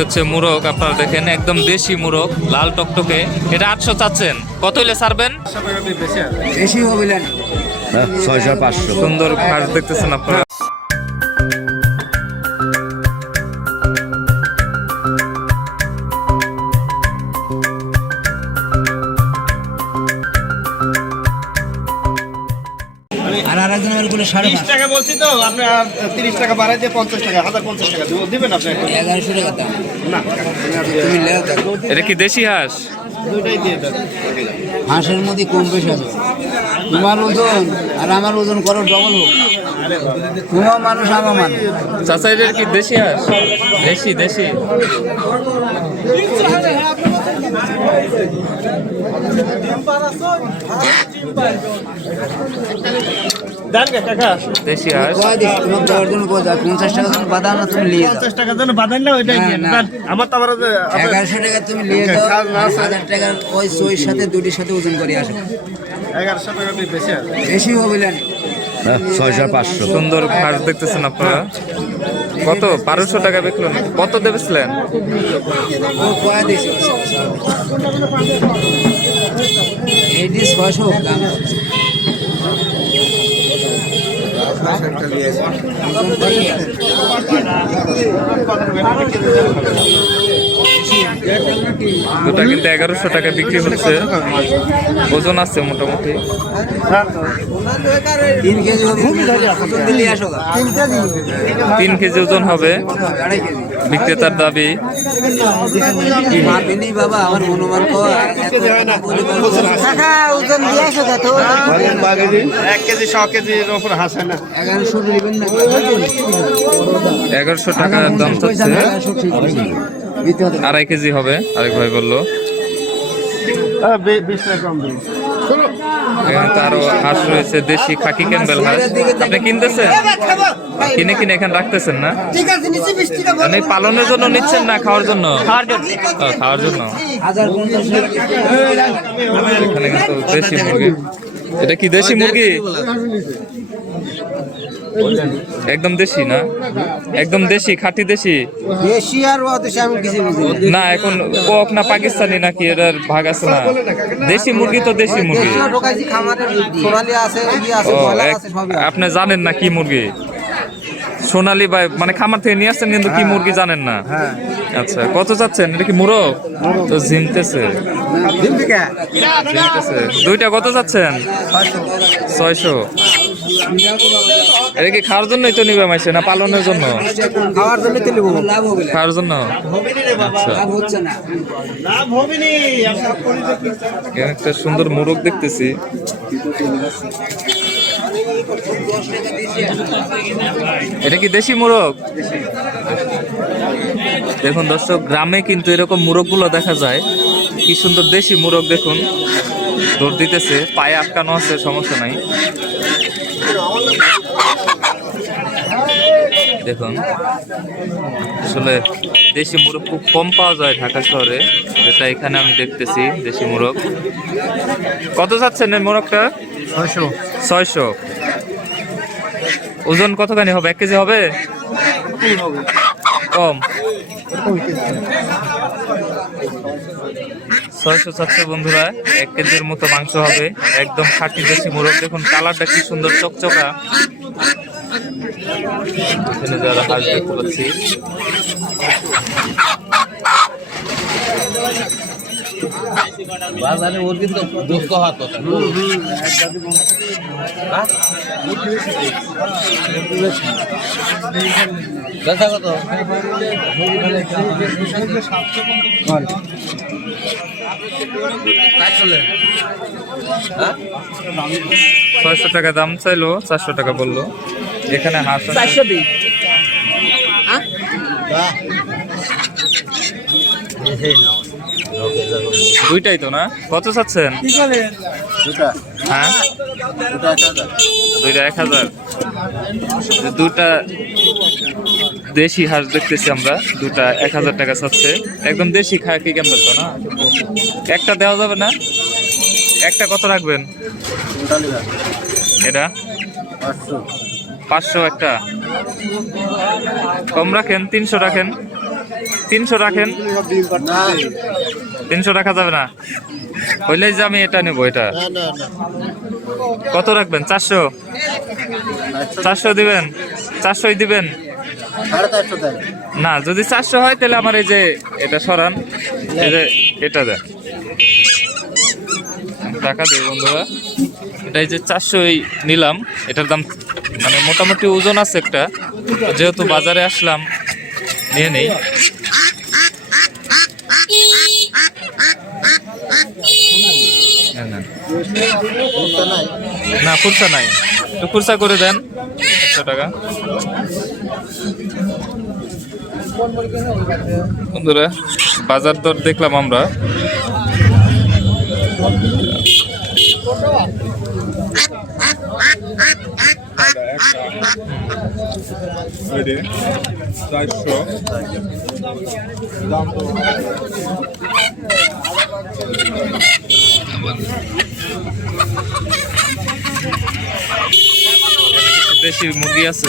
হচ্ছে মুরগ আপনারা দেখেন একদম দেশি মুরগ লাল টকটকে। এটা আটশো চাচ্ছেন। কত হইলে ছাড়বেন? না। ছয়শো পাঁচশো। সুন্দর ঘাস দেখতেছেন আপনারা। আরেকজন আমারগুলো সাড়ে তিরিশ টাকা বলছি তো আপনার তিরিশ টাকা বাড়াই দিয়ে পঞ্চাশ টাকা হাজার পঞ্চাশ টাকা দিব দিবেন আপনি এগারোশো টাকা দাম। না তুমি এটা কি দেশি হাঁস? দুইটাই দিয়ে দেন। হাঁসের মধ্যে কম বেশি আছে। তোমার ওজন আর আমার ওজন করো ডবল হোক। তোমার মানুষ আমার মানুষ। চাচা এটা কি দেশি হাঁস? দেশি দেশি। ডিম দেন গে কাকা দেশি হাঁস দেওয়ার জন্য পঞ্চাশ টাকা তুমি বাদা না তুমি নিয়ে পঞ্চাশ টাকার জন্য বাঁধেন না ওইটাই না, দিয়ে না। দেন। আমার তো আবার এগারোশো টাকা তুমি নিয়ে যাও। হাজার টাকার ওই সাথে দুটির সাথে ওজন করে আসো এগারোশো টাকা বেশি বেশি হবে ছয়শো পাঁচশো। সুন্দর ঘাস দেখতেছেন আপনারা। কত? বারোশো টাকা বেচলেন কত দেবেছিলেন? ও কয় দিস এইটি ছয়শো দাম দুটা কিন্তু এগারোশো টাকা বিক্রি হচ্ছে। ওজন আছে মোটামুটি। তিন কেজি ওজন হবে। বিক্রেতার দাবি। এগারোশো টাকার দাম চাচ্ছে। আড়াই কেজি হবে আরেক ভাই বলল। হাঁস রয়েছে দেশি খাকি ক্যাম্বেল হাঁস। আপনি কিনতেছেন? কিনে কিনে এখানে রাখতেছেন না? মানে পালনের জন্য নিচ্ছেন না খাওয়ার জন্য? খাওয়ার জন্য। এখানে কিন্তু দেশি মুরগি। এটা কি দেশি মুরগি? একদম দেশি না? একদম দেশি খাঁটি দেশি? বেশি আর অদেশে আমি কিছু বুঝি না। এখন কক না পাকিস্তানি নাকি এটার ভাগ আছে না? দেশি মুরগি তো দেশি মুরগি। আপনি জানেন না কি মুরগি? সোনালি ভাই মানে খামার থেকে নিয়ে আসছেন কিন্তু কি মুরগি জানেন না? আচ্ছা কত চাচ্ছেন এটা কি মুরগ? তো ঝিমতেছে দুইটা কত চাচ্ছেন ছয়শো। এটা কি খাওয়ার জন্যই তো নিবে মাইছে না পালনের জন্য? খাওয়ার জন্য তো নেব লাভ হবে খাওয়ার জন্য? আচ্ছা। লাভ হচ্ছে না। লাভ হবে নি আপনার পরিচয় একটা সুন্দর মোরগ দেখতেছি। এটা কি দেশি মোরগ? দেখুন দর্শক গ্রামে কিন্তু এরকম মোরগগুলো দেখা যায়। কি সুন্দর দেশি মোরগ দেখুন। দৌড় দিতেছে পায়ে আটকানো আছে সমস্যা নাই। দেখুন আসলে দেশি মুরগ খুব কম পাওয়া যায় ঢাকা শহরে যেটা এখানে আমি দেখতেছি দেশি মুরগ। কত যাচ্ছেন মোরগটা? ছয়শো। ওজন কতখানি হবে? এক কেজি হবে? কম। ছয়শো চারশো বন্ধুরা এক কেজির মতো মাংস হবে। একদম খাঁটি দেশি মোরগ। দেখুন কালারটা কি সুন্দর চকচকা। এখানে যারা হাঁস দেখতে পাচ্ছি। বাজারে ওর কিন্তু দুঃখ হাত। দেখা কত? ছয়শো টাকা দাম চাইলো চারশো টাকা বলল। এখানে হাঁস আছে। দুইটাই তো না? কত চাচ্ছেন? হ্যাঁ? দুইটা এক হাজার। দুটা দেশি হাঁস দেখতেছি আমরা দুটা এক হাজার টাকা চাচ্ছে। একদম দেশি খায় কি ক্যাম্বেল তো না? একটা দেওয়া যাবে না? একটা কত রাখবেন? এটা? পাঁচশো একটা। কম রাখেন, তিনশো রাখেন। তিনশো রাখেন। তিনশো রাখা যাবে না। হইলে যে আমি এটা নেব, এটা। কত রাখবেন? চারশো? চারশো দিবেন? চারশোই দিবেন? না, যদি চারশো হয়, তাহলে আমার এই যে এটা সরান। এই যে এটা দেন। টাকা দেব বন্ধুরা। এটা এই যে চারশোই নিলাম। এটার দাম মানে মোটামুটি ওজন আছে একটা। যেহেতু বাজারে আসলাম নিয়ে নেই। না, খুরসা নাই। তো খুরসা করে দেন একশো টাকা। বন্ধুরা বাজার দর দেখলাম আমরা। চারশো দাম তো দেশি মুরগি আছে।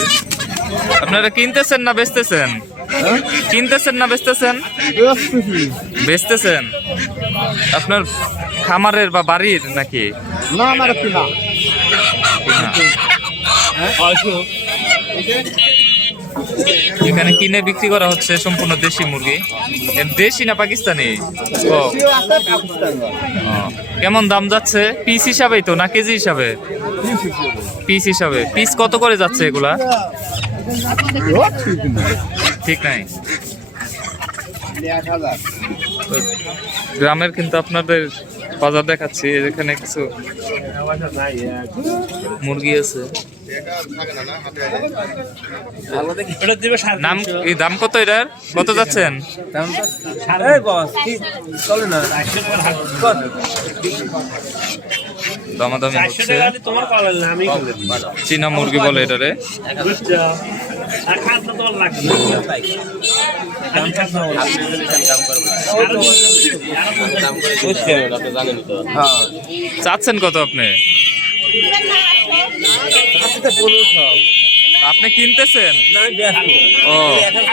আপনারা কিনতেছেন না বেচতেছেন? কিনতেছেন না বেচতেছেন? বেচতেছেন? আপনার খামারের বা বাড়ির নাকি? না আমার কিনা কিনা? এখানে কিনে বিক্রি করা হচ্ছে সম্পূর্ণ দেশি মুরগি। দেশি না পাকিস্তানি? ও। কেমন দাম যাচ্ছে? পিস হিসাবেই তো না কেজি হিসাবে? পিস হিসাবে। পিস কত করে যাচ্ছে এগুলা? ঠিক নাই। গ্রামের কিন্তু আপনাদের বাজার দেখাচ্ছি এখানে কিছু মুরগি আছে। নাম এই দাম কত এটার? কত যাচ্ছেন? দামাদামি হচ্ছে। চীনা মুরগি বলে এটারে। চাচ্ছেন কত আপনি? আপনি কিনতেছেন? ও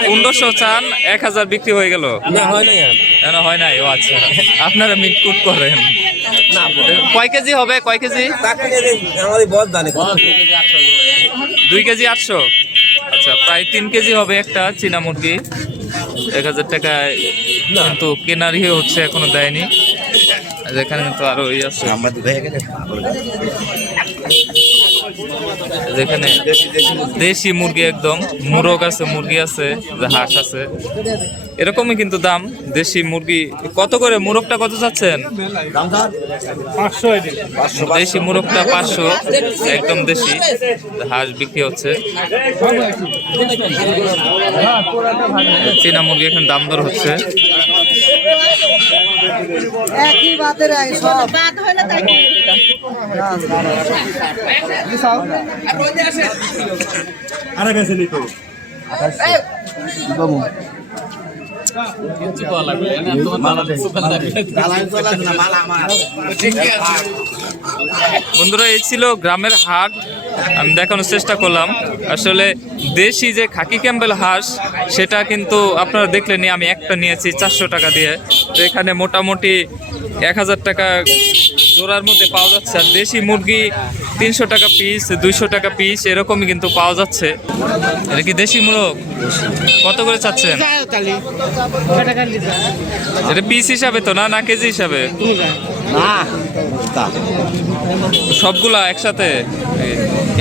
পনেরোশো চান এক হাজার বিক্রি হয়ে গেল। কেন হয় নাই ও আচ্ছা। আপনারা মিটকুট করেন। কয় কেজি হবে? কয় কেজি? দুই কেজি আটশো। আচ্ছা প্রায় তিন কেজি হবে একটা চীনা মুরগি। এক হাজার টাকায় কিন্তু কেনার ইয়ে হচ্ছে এখনও দেয়নি। আর এখানে কিন্তু আরও ইয়ে আছে। যেখানে দেশি মুরগি একদম মুরগ আছে মুরগি আছে যে হাঁস আছে। এরকমই কিন্তু দাম দেশি মুরগি। কত করে? মুরগটা কত চাচ্ছেন? দেশি মুরগটা পাঁচশো একদম দেশি। হাঁস বিক্রি হচ্ছে। চীনা মুরগি এখন দাম দর হচ্ছে। একই বাতের সব। বাদ হলে তাই বন্ধুরা, এই ছিল গ্রামের হাট। আমি দেখানোর চেষ্টা করলাম। আসলে দেশি যে খাকি ক্যাম্বেল হাঁস, সেটা কিন্তু আপনারা দেখলেনি আমি একটা নিয়েছি চারশো টাকা দিয়ে। তো এখানে মোটামুটি এক হাজার টাকা জোড়ার মধ্যে পাওয়া যাচ্ছে। আর দেশি মুরগি তিনশো টাকা পিস দুইশো টাকা পিস এরকমই কিন্তু পাওয়া যাচ্ছে। এটা কি দেশি মুরগ? কত করে চাচ্ছেন? এটা পিস হিসাবে তো না না কেজি হিসাবে? সবগুলা একসাথে?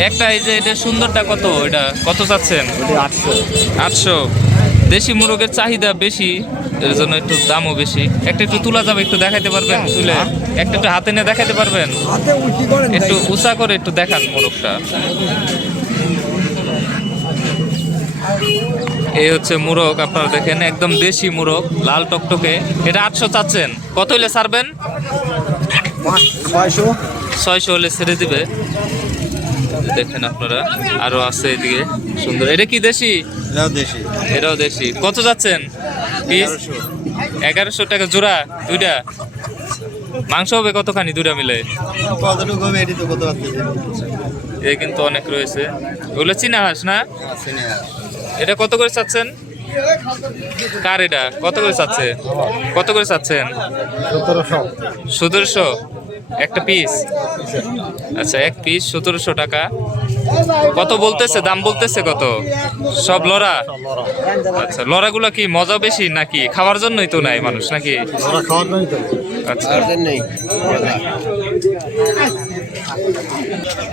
একটা এই যে এটা সুন্দরটা কত? এটা কত চাচ্ছেন? আটশো। আটশো। দেশি মুরগের চাহিদা বেশি। এর জন্য একটু দামও বেশি। একটা একটু তোলা যাবে একটু দেখাতে পারবেন তুলে। একটা একটু হাতে নিয়ে দেখাতে পারবেন? একটু উঁচা করে একটু দেখান মোরগটা এই হচ্ছে মুরগ আপনারা দেখেন একদম দেশি মুরগ লাল টকটকে। এটা আটশো চাচ্ছেন। কত হলে ছাড়বেন ছয়শো। হলে ছেড়ে দিবে। দেখেন আপনারা আরও আছে এদিকে। সুন্দর। এটা কি দেশি। এটাও দেশি। কত যাচ্ছেন? পিস? এগারোশো টাকা জোড়া দুইটা? মাংস হবে কতখানি দুইটা মিলে? এ কিন্তু অনেক রয়েছে। ওগুলো চীনা হাঁস না? এটা কত করে চাচ্ছেন? কার এটা? কত করে চাচ্ছে? কত করে চাচ্ছেন? সতেরোশো? একটা পিস? আচ্ছা এক পিস সতেরোশো টাকা। কত বলতেছে? দাম বলতেছে কত? সব লড়া আচ্ছা লড়াগুলো কি মজা বেশি নাকি? খাওয়ার জন্যই তো নাই মানুষ নাকি? আচ্ছা।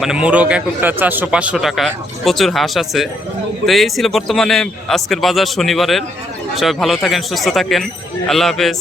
মানে মোরগ এক একটা চারশো পাঁচশো টাকা। প্রচুর হাঁস আছে। তো এই ছিল বর্তমানে আজকের বাজার শনিবারের। সবাই ভালো থাকেন সুস্থ থাকেন। আল্লাহ হাফেজ।